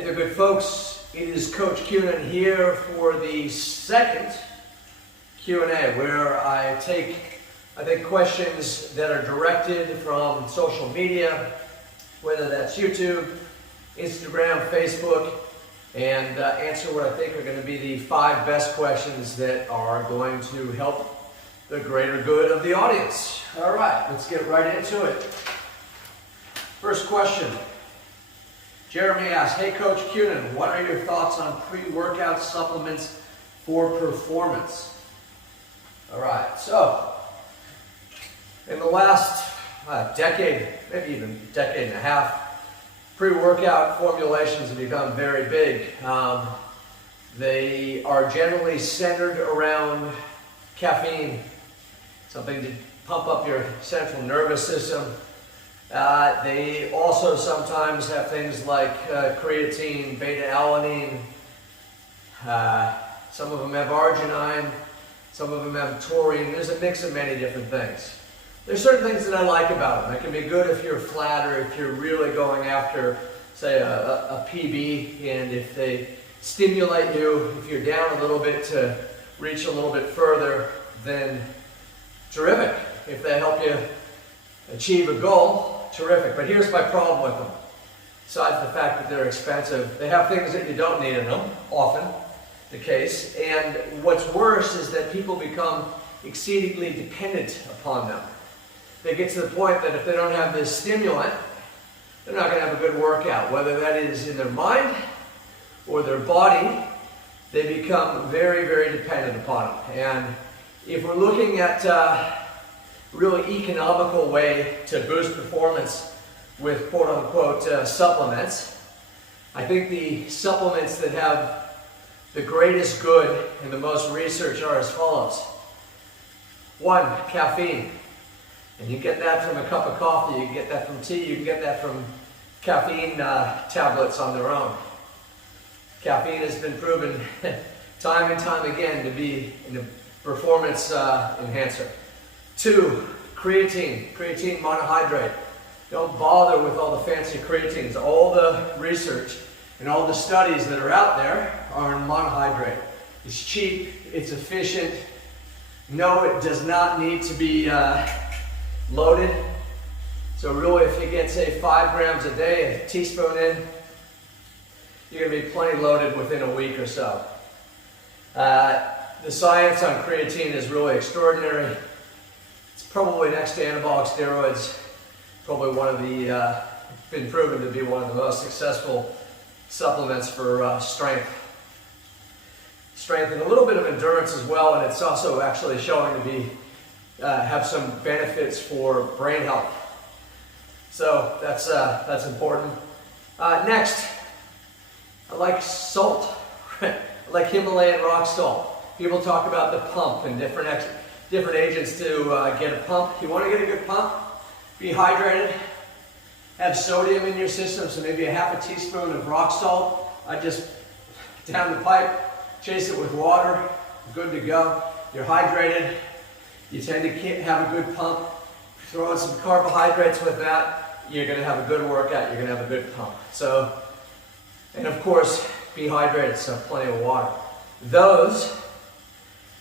Hey there, good folks. It is Coach Kunin here for the second Q&A, where I take, questions that are directed from social media, whether that's YouTube, Instagram, Facebook, and answer what I think are going to be the 5 best questions that are going to help the greater good of the audience. All right, let's get right into it. First question. Jeremy asks, hey Coach Kunin, what are your thoughts on pre-workout supplements for performance? All right, so in the last decade, maybe even decade and a half, pre-workout formulations have become very big. They are generally centered around caffeine, something to pump up your central nervous system. They also sometimes have things like creatine, beta-alanine. Some of them have arginine. Some of them have taurine. There's a mix of many different things. There's certain things that I like about them. They can be good if you're flat or if you're really going after, say, a PB, and if they stimulate you, if you're down a little bit to reach a little bit further, then terrific. If they help you achieve a goal, terrific. But here's my problem with them. Besides the fact that they're expensive, they have things that you don't need in them, often the case. And what's worse is that people become exceedingly dependent upon them. They get to the point that if they don't have this stimulant, they're not going to have a good workout. Whether that is in their mind or their body, they become very, very dependent upon them. And if we're looking at really economical way to boost performance with quote-unquote supplements, I think the supplements that have the greatest good and the most research are as follows. 1, caffeine. And you get that from a cup of coffee, you can get that from tea, you can get that from caffeine tablets on their own. Caffeine has been proven time and time again to be a performance enhancer. 2, creatine monohydrate. Don't bother with all the fancy creatines. All the research and all the studies that are out there are in monohydrate. It's cheap, it's efficient. No, it does not need to be loaded. So really, if you get, say, 5 grams a day, a teaspoon in, you're going to be plenty loaded within a week or so. The science on creatine is really extraordinary. It's probably next to anabolic steroids, probably one of the, been proven to be one of the most successful supplements for strength and a little bit of endurance as well, and it's also actually showing to be, have some benefits for brain health. So that's important. Next, I like salt. I like Himalayan rock salt. People talk about the pump and different agents to get a pump. You want to get a good pump? Be hydrated. Have sodium in your system, so maybe a half a teaspoon of rock salt. I just down the pipe, chase it with water. Good to go. You're hydrated. You tend to have a good pump. Throw in some carbohydrates with that. You're going to have a good workout. You're going to have a good pump. So, and of course, be hydrated, so plenty of water. Those,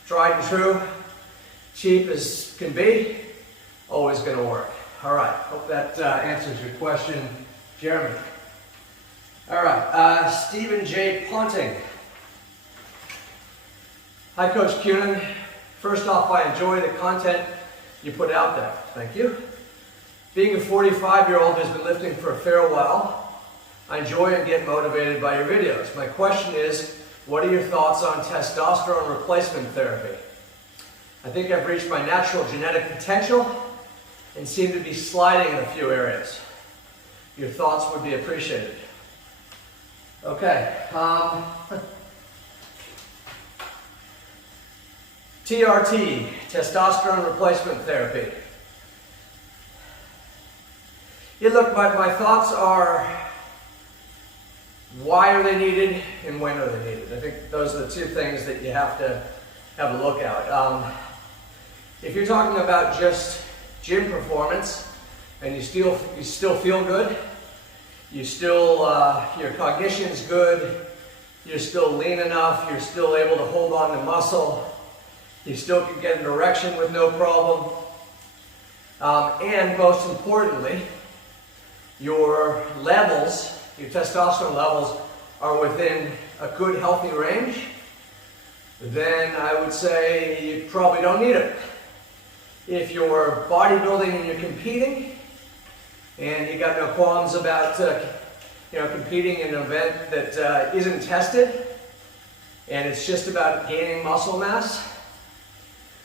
tried and true, cheap as can be, always going to work. All right, hope that answers your question, Jeremy. All right, Stephen J. Ponting. Hi, Coach Kunin. First off, I enjoy the content you put out there. Thank you. Being a 45-year-old who's been lifting for a fair while, I enjoy and get motivated by your videos. My question is, what are your thoughts on testosterone replacement therapy? I think I've reached my natural genetic potential and seem to be sliding in a few areas. Your thoughts would be appreciated. Okay. TRT, testosterone replacement therapy. Yeah, look, my thoughts are, why are they needed and when are they needed? I think those are the 2 things that you have to have a look at. If you're talking about just gym performance and you still feel good, You still, your cognition's good, you're still lean enough, you're still able to hold on to muscle, you still can get an erection with no problem, and most importantly, your levels, your testosterone levels are within a good healthy range, then I would say you probably don't need it. If you're bodybuilding and you're competing, and you got no qualms about competing in an event that isn't tested, and it's just about gaining muscle mass,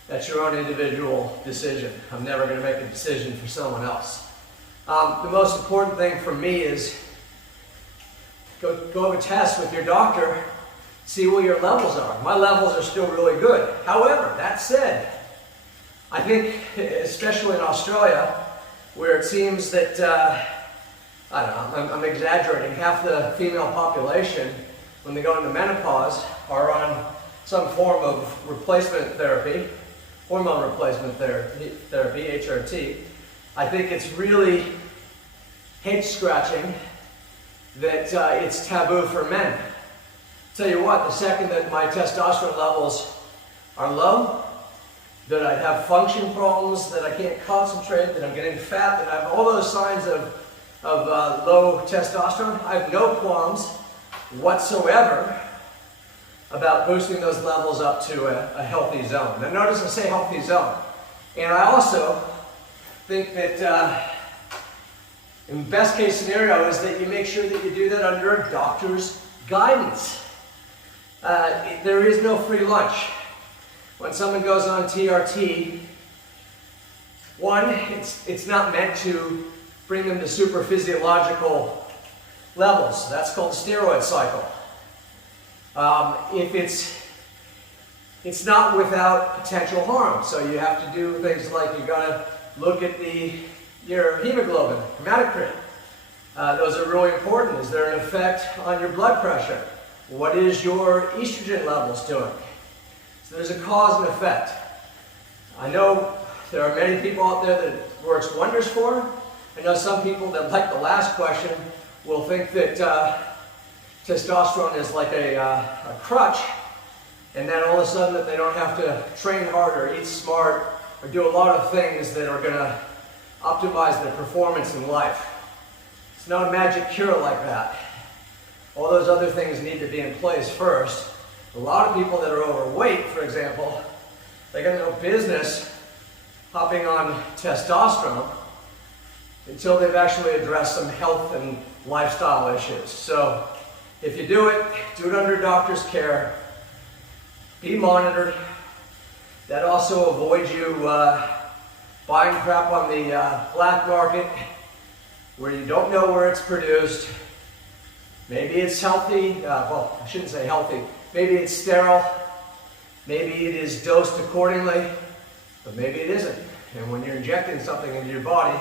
that's your own individual decision. I'm never going to make a decision for someone else. The most important thing for me is go have a test with your doctor, see what your levels are. My levels are still really good. However, that said, I think, especially in Australia, where it seems that, I don't know, I'm exaggerating, half the female population, when they go into menopause, are on some form of replacement therapy, hormone replacement therapy, HRT. I think it's really head-scratching that it's taboo for men. Tell you what, the second that my testosterone levels are low, that I have function problems, that I can't concentrate, that I'm getting fat, that I have all those signs of low testosterone, I have no qualms whatsoever about boosting those levels up to a healthy zone. Now notice I say healthy zone. And I also think that in the best case scenario is that you make sure that you do that under a doctor's guidance. There is no free lunch. When someone goes on TRT, one, it's not meant to bring them to super physiological levels. That's called steroid cycle. If it's not without potential harm. So you have to do things like you gotta look at your hemoglobin, hematocrit. Those are really important. Is there an effect on your blood pressure? What is your estrogen levels doing? So there's a cause and effect. I know there are many people out there that it works wonders for. I know some people that, like the last question, will think that testosterone is like a crutch, and then all of a sudden that they don't have to train hard or eat smart or do a lot of things that are going to optimize their performance in life. It's not a magic cure like that. All those other things need to be in place first. A lot of people that are overweight, for example, they got no business hopping on testosterone until they've actually addressed some health and lifestyle issues. So if you do it under doctor's care, be monitored. That also avoids you buying crap on the black market where you don't know where it's produced. Maybe it's healthy, well, I shouldn't say healthy. Maybe it's sterile, maybe it is dosed accordingly, but maybe it isn't. And when you're injecting something into your body,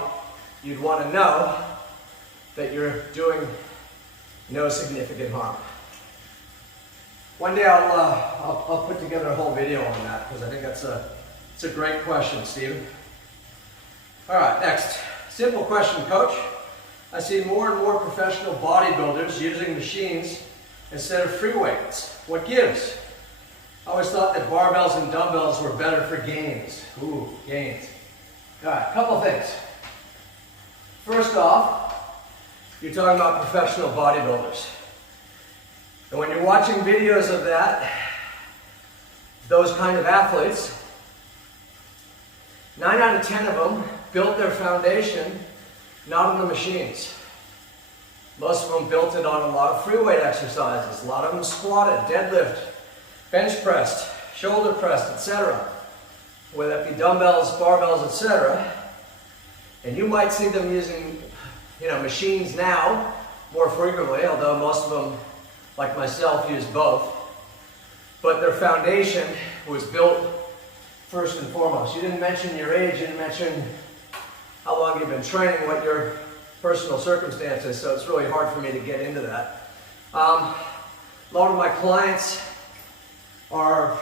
you'd want to know that you're doing no significant harm. One day I'll put together a whole video on that because I think it's a great question, Stephen. All right, next. Simple question, Coach. I see more and more professional bodybuilders using machines instead of free weights. What gives? I always thought that barbells and dumbbells were better for gains. Ooh, gains. All right, a couple things. First off, you're talking about professional bodybuilders. And when you're watching videos of that, those kind of athletes, 9 out of 10 of them built their foundation not on the machines. Most of them built it on a lot of free weight exercises. A lot of them squatted, deadlift, bench pressed, shoulder pressed, etc. Whether it be dumbbells, barbells, etc. And you might see them using, machines now more frequently, although most of them, like myself, use both. But their foundation was built first and foremost. You didn't mention your age, you didn't mention how long you've been training, what your personal circumstances, so it's really hard for me to get into that. A lot of my clients are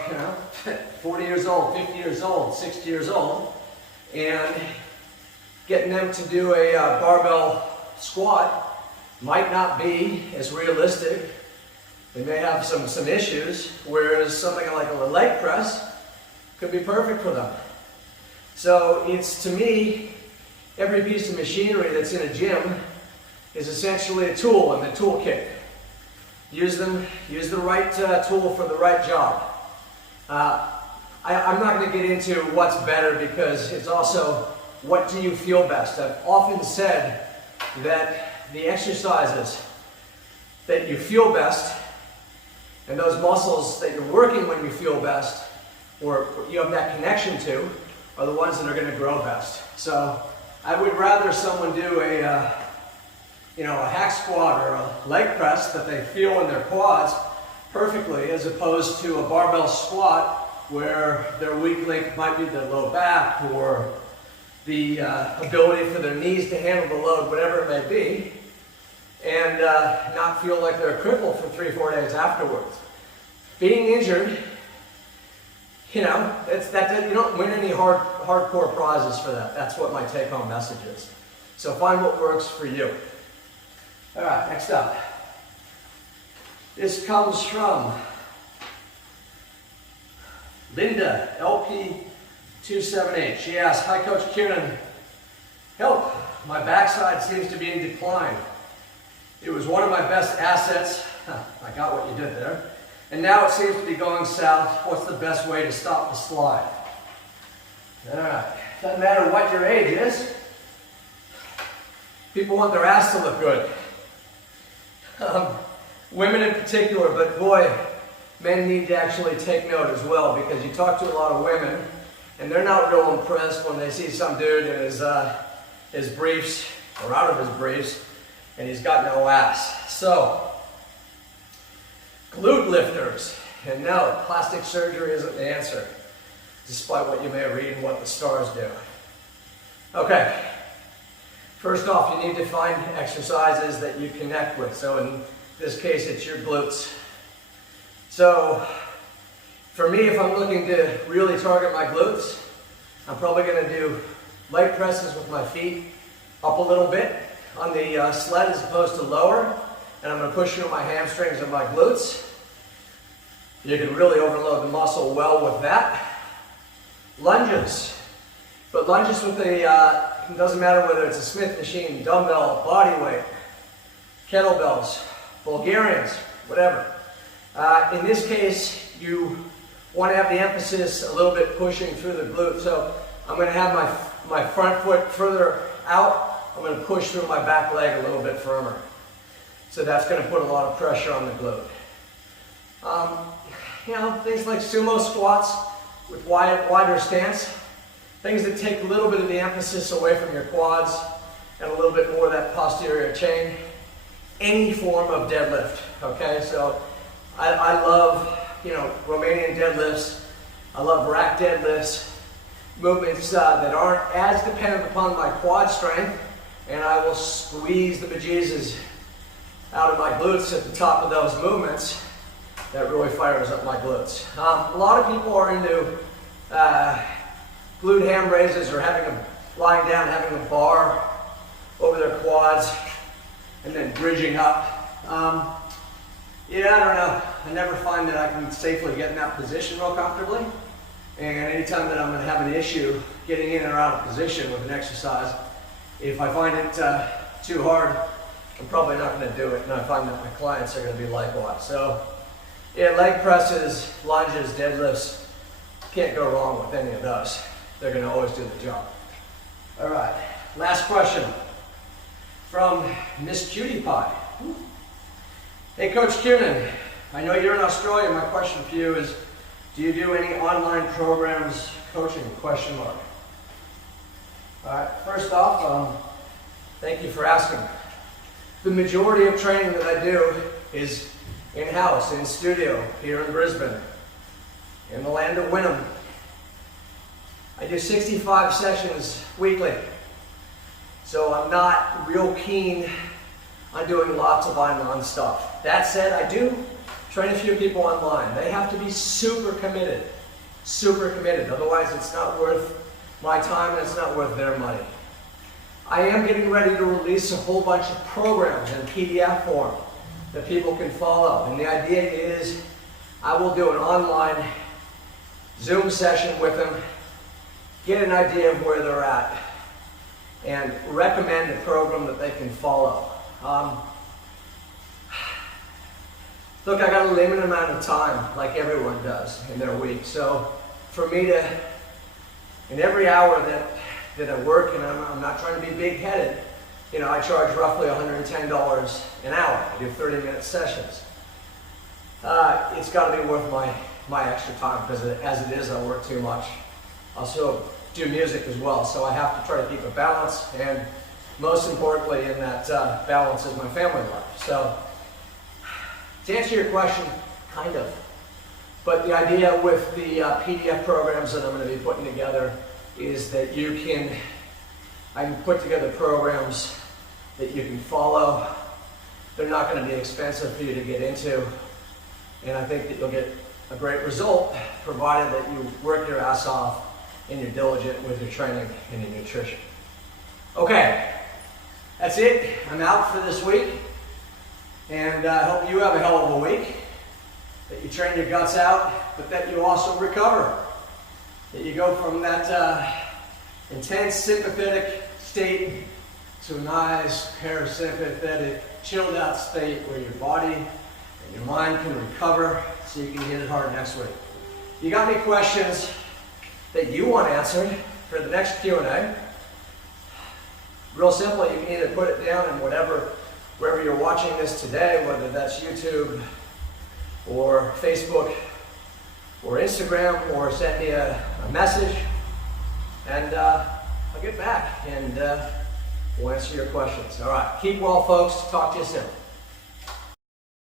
40 years old, 50 years old, 60 years old, and getting them to do a barbell squat might not be as realistic. They may have some issues, whereas something like a leg press could be perfect for them. So it's, to me, every piece of machinery that's in a gym is essentially a tool in the toolkit. Use them, use the right tool for the right job. I'm not going to get into what's better, because it's also what do you feel best. I've often said that the exercises that you feel best and those muscles that you're working when you feel best, or you have that connection to, are the ones that are going to grow best. So I would rather someone do a hack squat or a leg press that they feel in their quads perfectly, as opposed to a barbell squat where their weak link might be their low back, or the ability for their knees to handle the load, whatever it may be, and not feel like they're crippled for 3-4 days afterwards. Being injured, you don't win any hardcore prizes for that. That's what my take-home message is. So find what works for you. All right, next up. This comes from Linda, LP278. She asks, "Hi Coach Kunin, help. My backside seems to be in decline. It was one of my best assets." I got what you did there. "And now it seems to be going south. What's the best way to stop the slide?" All right. Doesn't matter what your age is. People want their ass to look good. Women in particular, but boy, men need to actually take note as well, because you talk to a lot of women and they're not real impressed when they see some dude in his briefs, or out of his briefs, and he's got no ass. So, glute lifters. And no, plastic surgery isn't the answer, despite what you may read and what the stars do. Okay, first off, you need to find exercises that you connect with. So in this case, it's your glutes. So for me, if I'm looking to really target my glutes, I'm probably going to do leg presses with my feet up a little bit on the sled as opposed to lower, and I'm going to push through my hamstrings and my glutes. You can really overload the muscle well with that. Lunges. But lunges with it doesn't matter whether it's a Smith machine, dumbbell, body weight, kettlebells, Bulgarians, whatever. In this case, you want to have the emphasis a little bit pushing through the glute. So I'm going to have my front foot further out. I'm going to push through my back leg a little bit firmer. So that's going to put a lot of pressure on the glute. Things like sumo squats with wider stance. Things that take a little bit of the emphasis away from your quads and a little bit more of that posterior chain. Any form of deadlift, okay? So I love, Romanian deadlifts. I love rack deadlifts. Movements that aren't as dependent upon my quad strength, and I will squeeze the bejesus out of my glutes at the top of those movements. That really fires up my glutes. A lot of people are into glute ham raises, or lying down, having a bar over their quads, and then bridging up. I don't know. I never find that I can safely get in that position real comfortably. And anytime that I'm going to have an issue getting in or out of position with an exercise, if I find it too hard, I'm probably not going to do it. And I find that my clients are going to be likewise. So, leg presses, lunges, deadlifts, can't go wrong with any of those. They're going to always do the job. All right, last question from Miss Cutie Pie. Hey Coach Kunin, I know you're in Australia. My question for you is, do you do any online programs coaching? Question mark. All right, first off, thank you for asking. The majority of training that I do is in-house, in studio, here in Brisbane, in the land of Wynnum. I do 65 sessions weekly, so I'm not real keen on doing lots of online stuff. That said, I do train a few people online. They have to be super committed, otherwise it's not worth my time and it's not worth their money. I am getting ready to release a whole bunch of programs in PDF form that people can follow. And the idea is I will do an online Zoom session with them, get an idea of where they're at, and recommend a program that they can follow. Look, I got a limited amount of time, like everyone does in their week. So for me to, in every hour that I work, and I'm not trying to be big-headed, you know, I charge roughly $110 an hour. I do 30-minute sessions. It's got to be worth my extra time, because as it is, I work too much. I also do music as well, so I have to try to keep a balance, and most importantly in that balance is my family life. So to answer your question, kind of. But the idea with the PDF programs that I'm going to be putting together is that I can put together programs that you can follow. They're not going to be expensive for you to get into, and I think that you'll get a great result, provided that you work your ass off and you're diligent with your training and your nutrition. Okay, that's it. I'm out for this week, and I hope you have a hell of a week, that you train your guts out, but that you also recover, that you go from that intense sympathetic state to a nice parasympathetic, chilled out state where your body and your mind can recover so you can hit it hard next week. You got any questions that you want answered for the next Q&A? Real simple, you can either put it down in wherever you're watching this today, whether that's YouTube or Facebook or Instagram, or send me a message, and I'll get back and we'll answer your questions. All right, keep well, folks. Talk to you soon.